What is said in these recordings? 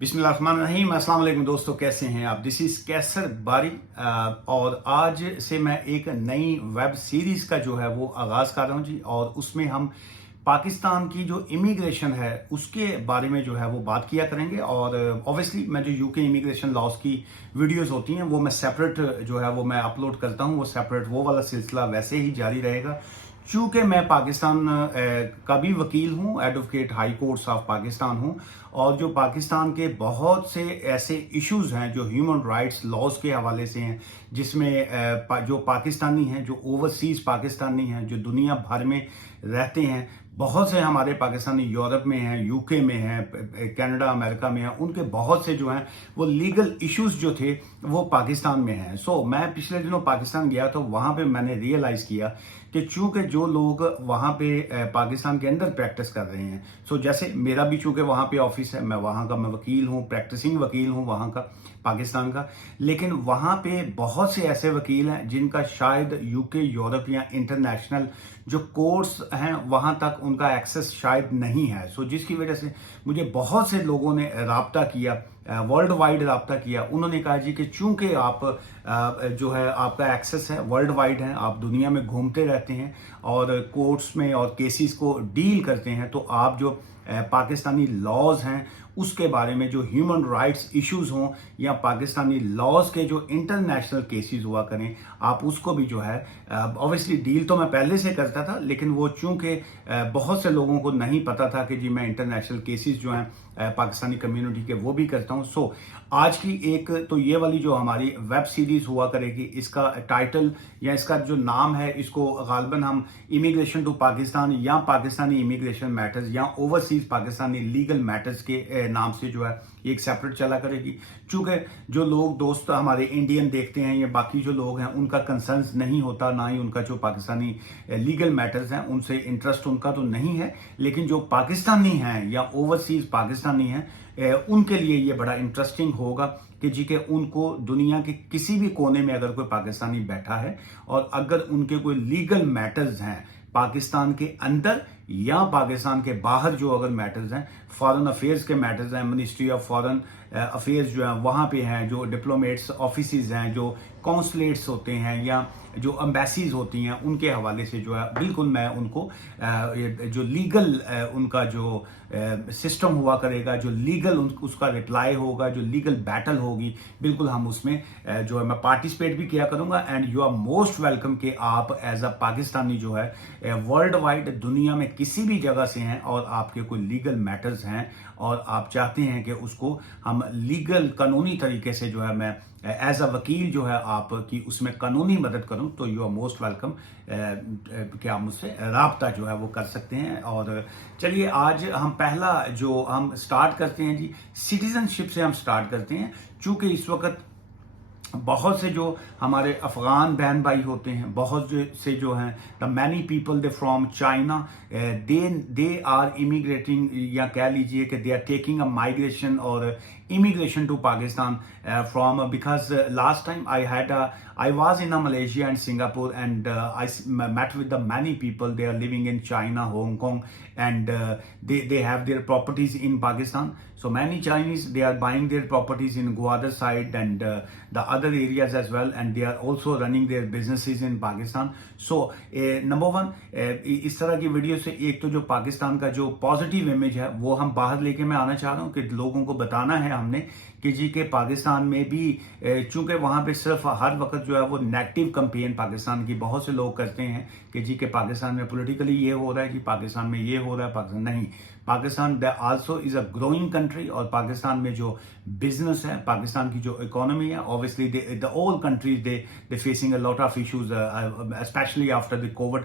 बिस्मिल्लाहिर्रहमानिर्रहीम। अस्सलाम वालेकुम दोस्तों, कैसे हैं आप? दिस इज कैसर बारी और आज से मैं एक नई वेब सीरीज का जो है वो आगाज कर रहा हूं जी। और उसमें हम पाकिस्तान की जो इमिग्रेशन है उसके बारे में जो है वो बात किया करेंगे। और ऑब्वियसली मैं जो यूके इमिग्रेशन लॉज की वीडियोस होती हैं वो मैं सेपरेट जो है वो मैं अपलोड करता हूं, वो सेपरेट वो वाला सिलसिला वैसे ही जारी रहेगा। चूंकि मैं पाकिस्तान का भी वकील हूं, advocate high courts of Pakistan हूं, और जो पाकिस्तान के बहुत से ऐसे इश्यूज हैं जो ह्यूमन राइट्स लॉज के हवाले से हैं, जिसमें जो पाकिस्तानी हैं, जो ओवरसीज पाकिस्तानी हैं, जो दुनिया भर में रहते हैं, बहुत से हमारे पाकिस्तानी यूरोप में हैं, यूके में हैं, कनाडा अमेरिका में हैं, उनके बहुत से जो हैं वो लीगल इश्यूज जो थे वो पाकिस्तान में हैं। सो मैं पिछले दिनों पाकिस्तान गया तो वहाँ पे मैंने रियलाइज़ किया कि चूंकि जो लोग वहाँ पे पाकिस्तान के अंदर प्रैक्टिस कर रहे हैं, सो जैसे मेरा भी चूंकि वहाँ पे ऑफिस है, मैं वहाँ का मैं वकील हूँ, प्रैक्टिसिंग वकील हूँ वहाँ का, पाकिस्तान का। लेकिन वहाँ पे बहुत से ऐसे वकील हैं जिनका शायद यूके, यूरोप या इंटरनेशनल जो कोर्ट्स हैं वहाँ तक उनका एक्सेस शायद नहीं है। सो जिसकी वजह से मुझे बहुत से लोगों ने राब्ता किया, वर्ल्ड वाइड राब्ता किया। उन्होंने कहा जी कि चूंकि आप जो है आपका एक्सेस है वर्ल्ड वाइड है, आप दुनिया में घूमते रहते हैं और कोर्ट्स में और केसेस को डील करते हैं, तो आप जो पाकिस्तानी लॉज हैं उसके बारे में जो ह्यूमन राइट्स इश्यूज हों या पाकिस्तानी लॉज के जो इंटरनेशनल केसेस हुआ करें, आप उसको भी जो है ऑब्वियसली डील तो मैं पहले से करता था, लेकिन वो चूंकि बहुत से लोगों को नहीं पता था कि जी मैं इंटरनेशनल केसेस जो हैं पाकिस्तानी कम्युनिटी के वो भी करता हूं। सो आज की एक तो ये वाली जो हमारी वेब सीरीज हुआ करेगी, इसका टाइटल या इसका जो नाम है, इसको गालबन हम इमिग्रेशन टू पाकिस्तान या पाकिस्तानी इमिग्रेशन मैटर्स या ओवरसीज पाकिस्तानी लीगल मैटर्स के नाम से जो है एक सेपरेट चला करेगी। चूंकि जो लोग दोस्त हमारे इंडियन देखते हैं या बाकी जो लोग हैं उनका कंसर्न नहीं होता, ना ही उनका जो पाकिस्तानी लीगल मैटर्स हैं उनसे इंटरेस्ट उनका तो नहीं है, लेकिन जो पाकिस्तानी हैं या ओवरसीज पाकिस्तानी हैं उनके लिए ये बड़ा इंटरेस्टिंग होगा कि जी के उनको दुनिया के किसी भी कोने में अगर कोई पाकिस्तानी बैठा है और अगर उनके कोई लीगल मैटर्स हैं पाकिस्तान के अंदर या पाकिस्तान के बाहर, जो अगर मैटर्स हैं, फॉरेन अफेयर्स के मैटर्स हैं, मिनिस्ट्री ऑफ फॉरेन अफेयर्स जो है वहाँ पे हैं, जो डिप्लोमेट्स ऑफिसेज हैं, जो कॉन्सुलेट्स होते हैं या जो एम्बेसीज होती हैं, उनके हवाले से जो है बिल्कुल मैं उनको जो लीगल उनका जो सिस्टम हुआ करेगा, जो लीगल उसका रिप्लाई होगा, जो लीगल बैटल होगी, बिल्कुल हम उसमें जो है मैं पार्टिसिपेट भी किया करूंगा। And you are most welcome कि आप एज अ पाकिस्तानी जो है वर्ल्ड वाइड दुनिया में किसी भी जगह से हैं और आपके कोई लीगल मैटर्स हैं और आप चाहते हैं कि उसको हम लीगल कानूनी तरीके से जो है मैं एज अ वकील जो है आपकी उसमें कानूनी मदद करूं, तो यू आर मोस्ट वेलकम कि आप मुझसे राब्ता जो है वो कर सकते हैं। और चलिए आज हम पहला जो हम स्टार्ट करते हैं जी, सिटीजनशिप से हम स्टार्ट करते हैं। चूंकि इस वक्त बहुत से जो हमारे अफगान बहन भाई होते हैं, बहुत से जो हैं the many people they from China, they are immigrating, या कह लीजिए कि they are taking a migration और immigration to Pakistan from because last time I was in Malaysia and Singapore, and met with the many people. They are living in China, Hong Kong, and they have their properties in Pakistan. So many Chinese, they are buying their properties in Gwadar side and the other areas as well, and they are also running their businesses in Pakistan. So number one, इस तरह की video से एक तो जो पाकिस्तान का जो positive image है वो हम बाहर लेके मैं आना चाह रहा हूँ कि लोगों को बताना है हमने कि जी के पाकिस्तान में भी चूंकि वहाँ पे सिर्फ हर वक्त जो है वो नेगेटिव कंपेन पाकिस्तान की बहुत से लोग करते हैं कि जी के पाकिस्तान में पॉलिटिकली ये हो रहा है, कि पाकिस्तान में ये हो रहा है, पाकिस्तान नहीं, Pakistan also is a growing country. और पाकिस्तान में जो बिजनेस है, पाकिस्तान की जो इकोनॉमी है, obviously the all countries they facing a lot of issues, specially after the COVID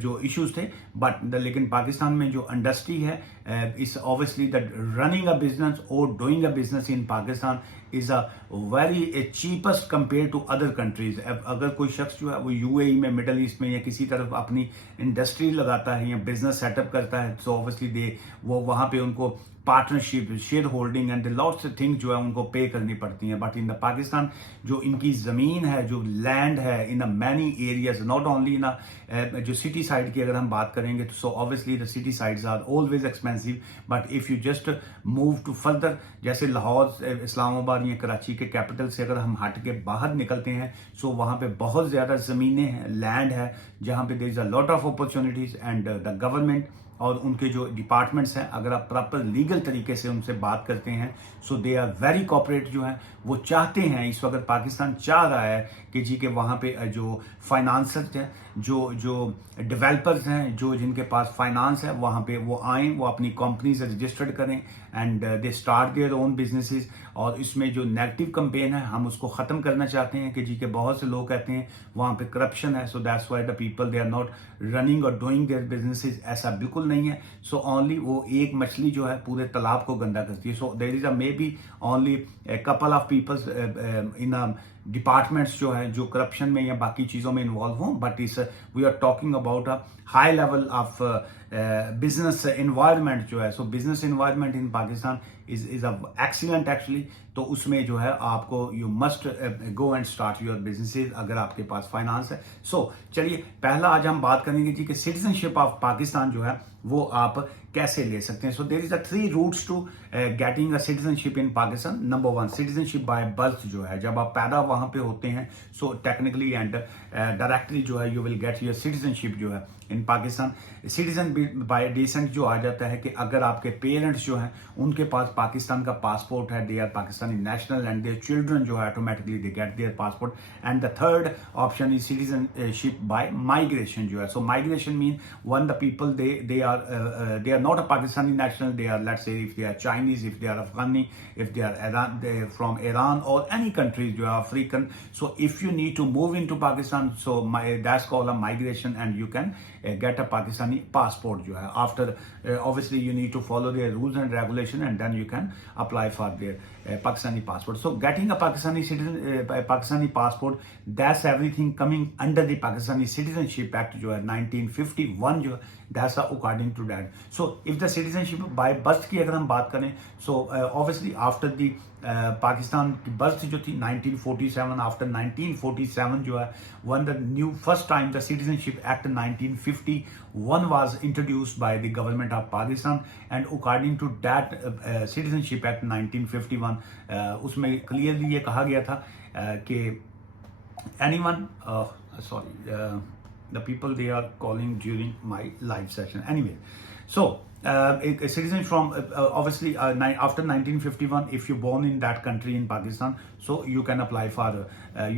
जो इश्यूज थे, बट लेकिन पाकिस्तान में जो इंडस्ट्री है इस obviously that running a business और doing a business in Pakistan is a very cheapest compare to other countries. अगर कोई शख्स जो है वो यूएई में, मिडल ईस्ट में या किसी तरफ अपनी इंडस्ट्री लगाता है या बिजनेस सेटअप करता है, तो ऑब्वियसली वो वहाँ पे उनको partnership, share holding and lots of things जो है उनको पे करनी पड़ती हैं. बट इन द पाकिस्तान जो इनकी ज़मीन है, जो लैंड है in a many areas, not only in जो सिटी साइड की अगर हम बात करेंगे तो so obviously the city sides are always expensive. But if you just move to further, जैसे लाहौर, इस्लामाबाद या कराची के कैपिटल से अगर हम हट के बाहर निकलते हैं, सो वहाँ पे बहुत ज़्यादा ज़मीनें हैं, लैंड है, जहाँ पे there is a lot of opportunities and the government और उनके जो डिपार्टमेंट्स हैं, अगर आप प्रॉपर लीगल तरीके से उनसे बात करते हैं, so they are very cooperate. जो हैं वो चाहते हैं, इस वक्त पाकिस्तान चाह रहा है कि जी के वहाँ पे जो फाइनेंसर्स हैं, जो डेवलपर्स हैं, जो जिनके पास फाइनेंस है, वहाँ पे वो आएँ, वो अपनी कंपनीज रजिस्टर्ड करें and they start their own businesses. और इसमें जो नेगेटिव कैंपेन है हम उसको ख़त्म करना चाहते हैं कि जी के बहुत से लोग कहते हैं वहाँ पे करप्शन है, so that's why the people they are not running और डूइंग देयर बिजनेसेस. ऐसा बिल्कुल नहीं है. सो ओनली वो एक मछली जो है पूरे तालाब को गंदा करती है. So there is a maybe only couple of peoples in departments जो है जो करप्शन में या बाकी चीज़ों में इन्वॉल्व हों. But is we are talking about a high level of business environment जो है. So business environment in Pakistan is a excellent actually. तो उसमें जो है आपको you must go and start your businesses अगर आपके पास फाइनेंस है. सो चलिए पहला आज हम बात करेंगे जी कि सिटीजनशिप ऑफ पाकिस्तान जो है वो आप कैसे ले सकते हैं. So there is a 3 routes to getting a citizenship in Pakistan. Number 1, citizenship by birth जो है, जब आप पैदा वहां पे होते हैं, सो टेक्निकली एंड डायरेक्टली जो है you will get your citizenship जो है इन पाकिस्तान. सिटीजन बाय डिसेंट जो आ जाता है कि अगर आपके पेरेंट्स जो हैं उनके पास पाकिस्तान का पासपोर्ट है, they are Pakistani national and their children जो है automatically they get their passport. And the third option is citizenship by migration जो है. So migration mean one the people they are not a Pakistani national, they are, let's say, if they are Chinese, if they are Afghani, if they are from Iran or any countries you are African. So if you need to move into Pakistan, so that's called a migration and you can get a Pakistani passport jo hai. After obviously you need to follow their rules and regulation and then you can apply for their Pakistani passport. So getting a Pakistani passport, that's everything coming under the Pakistani Citizenship Act jo hai 1951 jo hai. That's according to that. So if the citizenship by birth की अगर हम बात करें, so obviously after the Pakistan की birth जो थी 1947, after 1947 जो है when the new first time the Citizenship Act 1951 was introduced by the government of Pakistan and according to that Citizenship Act 1951 उसमें clearly ये कहा गया था कि anyone the people they are calling during my live session anyway. So a citizen from obviously after 1951 if you're born in that country in Pakistan, so you can apply for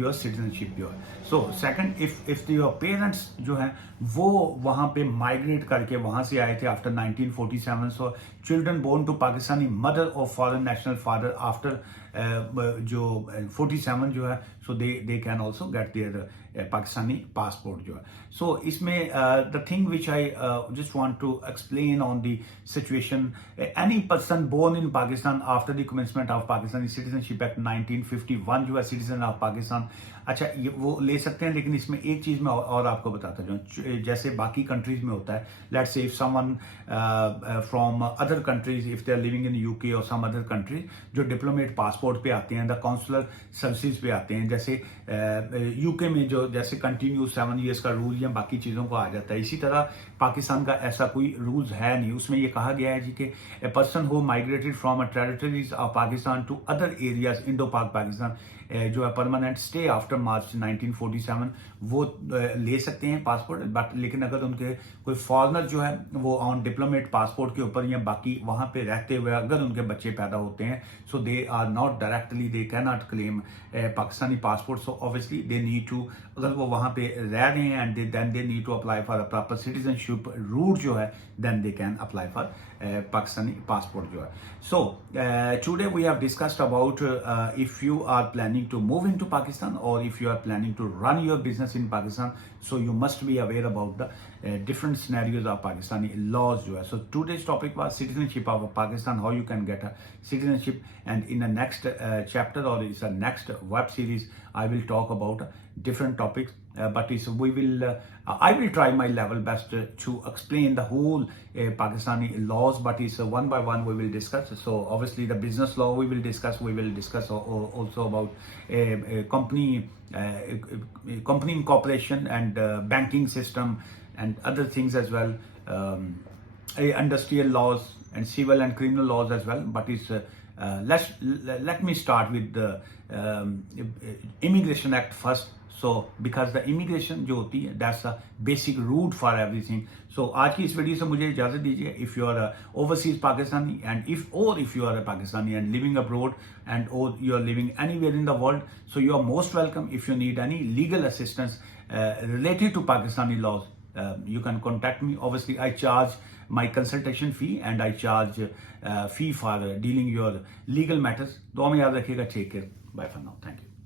your citizenship जो है. So second, if your parents जो हैं वो वहाँ पे migrate करके वहाँ से आए थे after 1947, so children born to Pakistani mother or foreign national father after जो 47 जो है, so they can also get their Pakistani passport जो है. So इसमें the thing which I just want to explain on the situation, any person born in Pakistan after the commencement of Pakistani Citizenship Act 1951 जो है citizen of Pakistan, अच्छा ये वो ले सकते हैं. लेकिन इसमें एक चीज़ मैं और आपको बताता हूँ, जैसे बाकी कंट्रीज में होता है, let's say if someone from other countries, if they are living in UK or some other country, जो डिप्लोमेट पासपोर्ट पे आते हैं, द काउंसलर सर्विसेज पे आते हैं, जैसे यूके में जो जैसे कंटिन्यू 7 years का रूल या बाकी चीज़ों को आ जाता है, इसी तरह पाकिस्तान का ऐसा कोई रूल्स है नहीं. उसमें ये कहा गया है जी कि a person who migrated from a territories of Pakistan to other areas Indo Pak Pakistan जो है परमानेंट स्टे आफ्टर मार्च 1947 वो ले सकते हैं पासपोर्ट. बट लेकिन अगर उनके कोई फॉरनर जो है वो ऑन डिप्लोमेट पासपोर्ट के ऊपर या बाकी वहाँ पे रहते हुए अगर उनके बच्चे पैदा होते हैं, so they are not directly, they can not claim Pakistani passport. So obviously they need to, अगर वो वहाँ पे रह रहे हैं and then they need to apply for a proper citizenship route जो है, then they can apply for Pakistani passport जो है. So today we have discussed about if you are planning to move into Pakistan or if you are planning to run your business in Pakistan, so you must be aware about the different scenarios of Pakistani laws जो है. So today's topic was citizenship of Pakistan, how you can get a citizenship, and in the next chapter or is the next web series I will talk about different topics but we will I will try my level best to explain the whole Pakistani laws, but it's one by one we will discuss. So obviously the business law we will discuss also about company incorporation and banking system and other things as well, industrial laws and civil and criminal laws as well. But it's let me start with the Immigration Act first. So because the immigration جو ہوتی ہے that's a basic root for everything. So آج کی اس video سے مجھے اجازت دیجیے. If you are a overseas Pakistani and if you are a Pakistani and living abroad and or you are living anywhere in the world, so you are most welcome. If you need any legal assistance related to Pakistani laws, you can contact me. Obviously I charge my consultation fee and I charge fee for dealing your legal matters. دعا میں یاد رکھیے گا. Take care. Bye for now. Thank you.